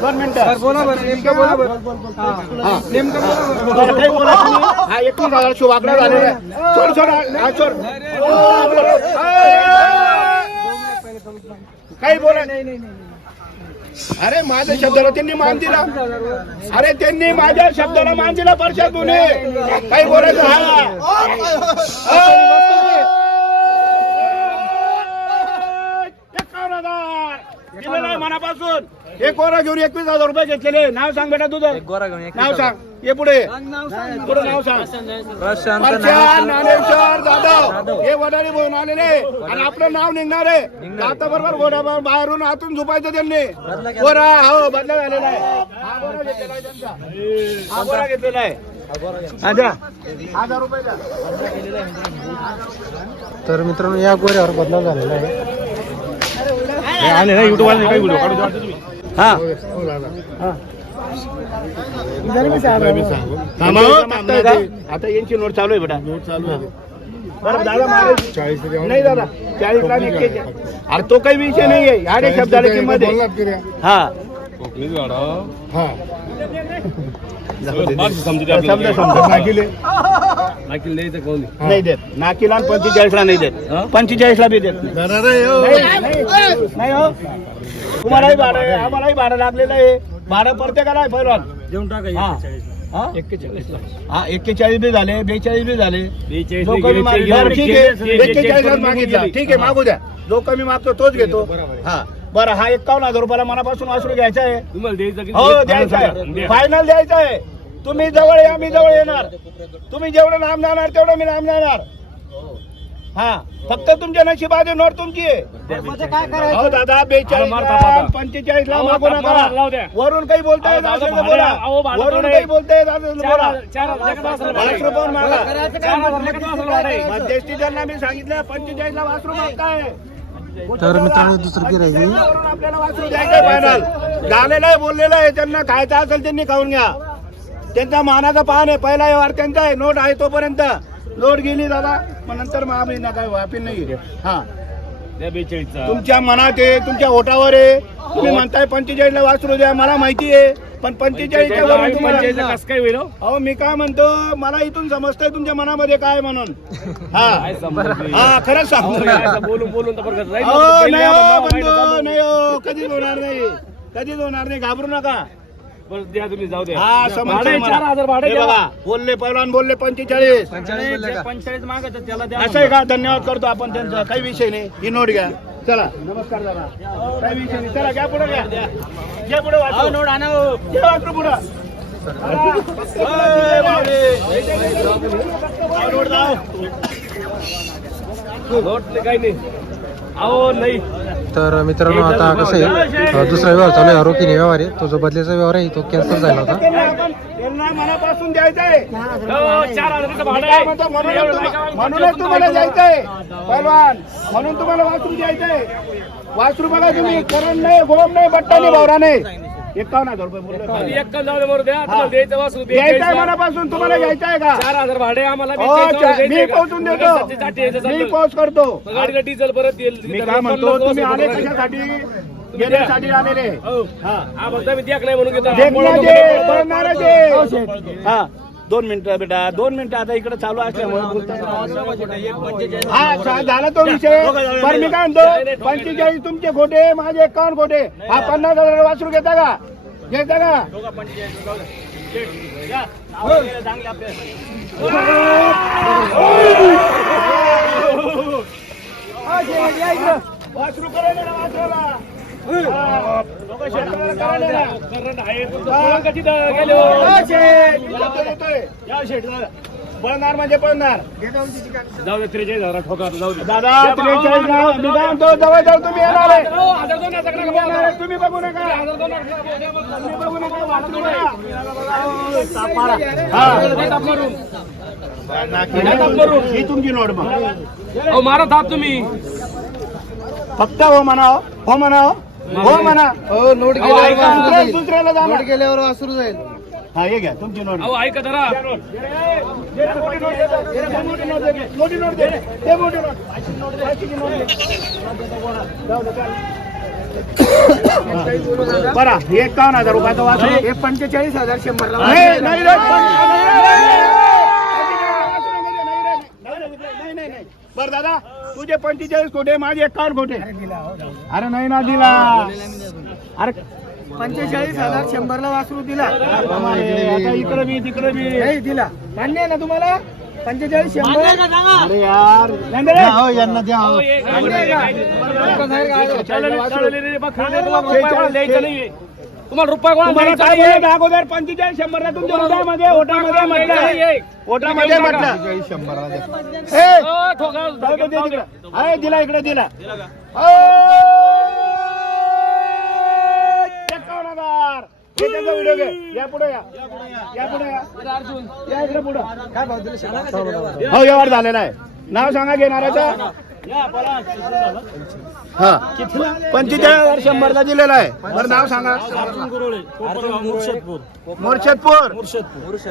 दोन मिनिटं. बोला बरं नेमकं बोला बरं. हा. नेमकं बोला बरं. बरं, काही बोला तुम्ही. हा एकवीस हजार शुभाकडे झालेला आहे. सोड सोड हा सोड काही बोला. अरे माझ्या शब्दाला त्यांनी मान दिला. अरे त्यांनी माझ्या शब्दाला मान दिला परशात गुन्हे काही बोलायचं? हा. मनापासून. हे कोरा घेऊन एकवीस हजार रुपये घेतलेले. नाव सांग बेटा तुझं. गोरा घेऊन एक नाव सांग. ये पुढे. पुढे नाव सांग. प्रशांत ज्ञानेश्वर जाधव. हे वडाळी बोलून आलेले. आणि आपलं नाव निघणार आहे. आता बरोबर घोडा बाहेरून आतून झोपायचं त्यांनी. गोरा हो बदला झालेला आहे. हा गोरा घेतलेला आहे त्यांचा. हा गोरा घेतलेला तर मित्रांनो या गोऱ्यावर बदलाव झालेला आहे. आले ना युट्यूब काही व्हिडिओ काढू द्या तुम्ही हा हो? आता यांची नोट चालू आहे बेटा. बरं दादा महाराज नाही दादा चाळीस. अरे तो काही विषय नाही आहे. ह्या शब्दाला किंमत आहे. हा. समजा समजा नाही देत नाकीला आणि पंचेचाळीस ला नाही देत. पंचेचाळीस ला बी देत नाही. नाही, नाही. नाही हो. तुम्हालाही भाडं आहे आम्हालाही भाडं लागलेलं आहे. भाडं प्रत्येकाला आहे पहिलवान देऊन टाका हा. हा? हा एक्केचाळीस बी झाले बेचाळीस बी झाले. बेचाळीस जो कमी माग- बरं, ठीक आहे. एक्केचाळीस मागितला. ठीक आहे मागू द्या. जो कमी मागतो तोच घेतो. हा. बरं हा एक्कावन्न हजार रुपयाला मनापासून वासरू घ्यायचा आहे. तुम्हाला द्यायचं हो द्यायचा आहे. फायनल द्यायचा आहे. तुम्ही जवळ या मी जवळ येणार. तुम्ही जेवढं लांब जाणार तेवढं मी लांब जाणार. हा फक्त तुमच्या नशिबाची नोट तुमची आहे. हो दादा बेचाळीस पंचेचाळीस ला मागू नका. वरून काही बोलताय बोला. वरून काही. बोलताय बोला. मागा ज्यांना मी सांगितलं पंचेचाळीस ला वासरू मागताय. तर मित्रांनो दुसरं. वरून आपल्याला वासरू द्यायचंय फायनल झालेलं आहे बोललेलं आहे. त्यांना खायचं असेल त्यांनी खाऊन घ्या. त्यांचा मानाचा पान आहे. पहिला व्यवहार त्यांचा आहे. नोट आहे तोपर्यंत. नोट गेली दादा. मग नंतर मग आम्ही नका वापी नाही हा. तुमच्या मनात आहे तुमच्या ओटावर आहे. तुम्ही म्हणताय पंचेचाळीस ला वासरू द्या. मला माहिती आहे. पण पंचेचाळीसच्या वरून तुम्हाला काय होईल अहो मी काय म्हणतो? मला इथून समजतंय तुमच्या मनामध्ये काय म्हणून. हा. हा खरंच सांगतो बोलून बोलून हो, नाही हो, कधीच होणार नाही. कधीच होणार नाही. घाबरू नका. बरं, द्या तुम्ही जाऊ द्या. हा भाडे मला. चार हजार भाडे हे द्या. बघा बोलले पहिलवान बोलले पंचेचाळीस. पंचेचाळीस मागत त्याला द्या असं आहे का? धन्यवाद करतो आपण त्यांचा. काही विषय नाही. ही नोट घ्या. चला. नमस्कार दादा. काही विषय नाही. चला घ्या पुढे घ्या. घ्या पुढे वाचू. नोट आणा घ्या वाचू पुढे. नोट काही नाही. अहो नाही तर मित्रांनो आता कसं आहे दुसरा व्यवहार चालू आहे रोखीने व्यवहार आहे. तो जो बदल्याचा व्यवहार आहे तो कॅन्सल झाला होता. मनापासून द्यायचं आहे हो, चार हजाराचं आहे. म्हणतो द्यायचंय म्हणून तुम्हाला वासरू द्यायचंय. वासरू बघा तुम्ही करण नाही गोम नाही बट्टा नाही भावरा नाही. एकावन्न हजार रुपये बोललो. आम्ही एक जाऊ दे द्या. तुम्हाला द्यायचं वासरू द्यायचंय द्यायचं. मनापासून तुम्हाला घ्यायचं आहे का? चार हजार भाडे आम्हाला हो चा- मी? पोहोचून देतो. मी. पोहोच करतो. गाडीला डिझेल परत येईल. मी काय म्हणतो तुम्ही आले कशासाठी? घेण्यासाठी आलेले हो. हा. हा फक्त आम्ही द्याक नाही म्हणून घेतो. हा. दोन मिनिटं बेटा दोन मिनिटं आता इकडे चालू असल्यामुळे हा झाला तो विषय पण मी काय म्हणतो पंचेचाळीस तुमचे खोटे माझे एकावन्न खोटे हा पन्नास हजार वासरू घेता का घेता का हा, शेठ, या इकडं. वासरू करायला वासराला गेले. पळणार म्हणजे पळणार. जाऊ दे त्रेचाळीस हजार ठोका जाऊ दे. दादा त्रेचाळीस ना मी काय म्हणतो जवळ जवळ तुम्ही येणार आहे. हो, तुम्ही बघू नका. तुम्ही बघू नका. वाचू नका तुमची नोट मग मारा थाप तुम्ही. फक्त हो म्हणा हो. हो म्हणा हो. हो म्हणा. हो नोट दुसऱ्या- दुसऱ्याला जाणार गेल्यावर वासरू जाईल. हा हे घ्या तुमची नोट. अहो ऐका जरा. मोठी नोट. दे, मोठी नोट नोट नोट अशी नोट दे, अशी नोट. दे. बरा एकावन्न हजार रुपयाचा वासरू. हे पंचेचाळीस हजार शंभरला नाही, नाही रे, नाही, नाही, नाही. बरं दादा. तुझे पंचेचाळीस कोटे माझे एकावन्न कोटे अरे नाही ना दिला. अरे पंचेचाळीस हजार शंभरला वासरू दिला. आता इकडे मी तिकडे मी नाही दिला. मान्य आहे ना तुम्हाला? पंचेचाळीस शंभर. अरे यार. नाही रे. यांना द्या हो. तुम्हाला रुपया तुम्हाला द्यायचा काय नाहीये. बोलत अगोदर पंचेचाळीस शंभरला तुमच्या हृदयामध्ये ओटामध्ये म्हटलं. ओटामध्ये म्हटलं. हे, ठोका, जाऊ दे, दे तिकडं. आहे, दिला इकडे दिला. व्हिडिओ घे. या पुढे या. या पुढे या. या इकडे पुढे. हो व्यवहार झालेला आहे. नाव सांगा घेणाऱ्याचं. हा. पंचेचाळीस हजार शंभरला दिलेला आहे. बरं नाव सांगा. मुर्शदपूर.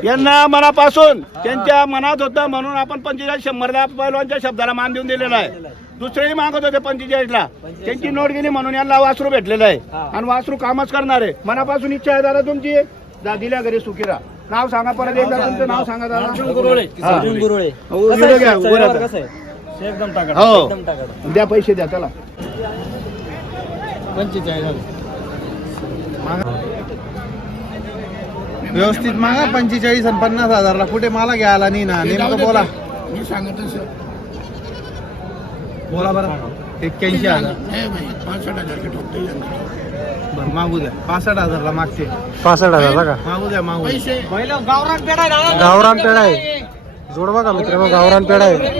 यांना मनापासून त्यांच्या मनात होतं म्हणून आपण पंचेचाळीस शंभरला पैलवानच्या शब्दाला मान देऊन दिलेला आहे. दुसरेही मागत होते पंचेचाळीसला. त्यांची नोट गेली म्हणून यांना वासरू भेटलेलं आहे. आणि वासरू कामच करणार. आहे मनापासून इच्छा आहे दादा तुमची. दिल्या घरी सुखीरा नाव सांगा परत एकदा तुमचं नाव सांगा दादा. हा. राहा. हो. द्या पैसे द्या चला. व्यवस्थित मागा पंचेचाळीस आणि पन्नास हजारला. कुठे मला घ्यायला नाही ना. नेमकं बोला. मी सांगत बोला बरं. एक्क्याऐंशी हजार. बरं मागू द्या. पासष्ट हजारला मागते पासष्ट हजार का? मागू द्या मागू द्या. गावरान पेढा आहे जोड बघा मित्रांनो गावरान पेढा आहे.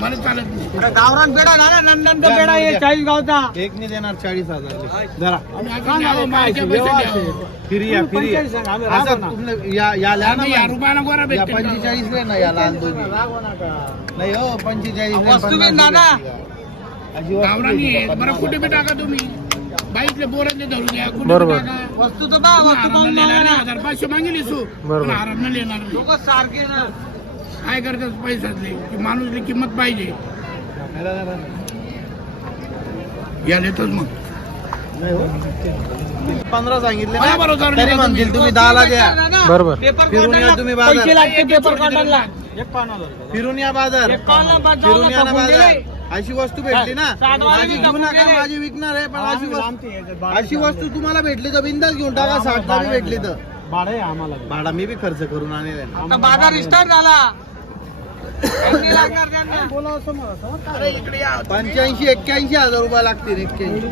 होय. गावरान पेढा ना ना नंदन पेढा आहे चाळीस गावचा. एक नाही देणार चाळीस हजार जरा. फिरिया फिरिया पंचेचाळीस ना. तुमने या या. ल्या ना. मग. या पंचेचाळीस ले ना या लाल दोघी. नाही हो पंचेचाळीस वस्तू बी नाना. ले. अशी वस्तू बी पन्नास कुठे बी टाका तुम्ही? बाईकले बोरातले धरून घ्या कुठे टाका वस्तू तर बा वस्तू पाचशे मागेली सू. आराम नाही सारखे ना. काय करतात पैशातले? की माणूसली किंमत पाहिजे. मग. पंधरा सांगितले बरोबर. ना तरी म्हणतील तुम्ही. दहाला द्या. बरोबर पेपर फिरून या बाजार. पैसे लागते पेपर काढायला फिरून या बाजार. बाजार फिरून या ना टाकून बाजार. दिले. अशी वस्तू भेटली ना. सात वाजता माझी घेऊ टाकून नका दिले. माझी विकणार आहे पण अशी वस्तू अशी वस्तू तुम्हाला भेटली तर बिंदास घेऊन टाका साठ बी भेटली तर. भाडा मी बी खर्च करून आणेल. आता बाजार स्टार्ट झाला. पंच्याऐंशी एक्क्याऐंशी हजार रुपये लागतील एक्क्याऐंशी.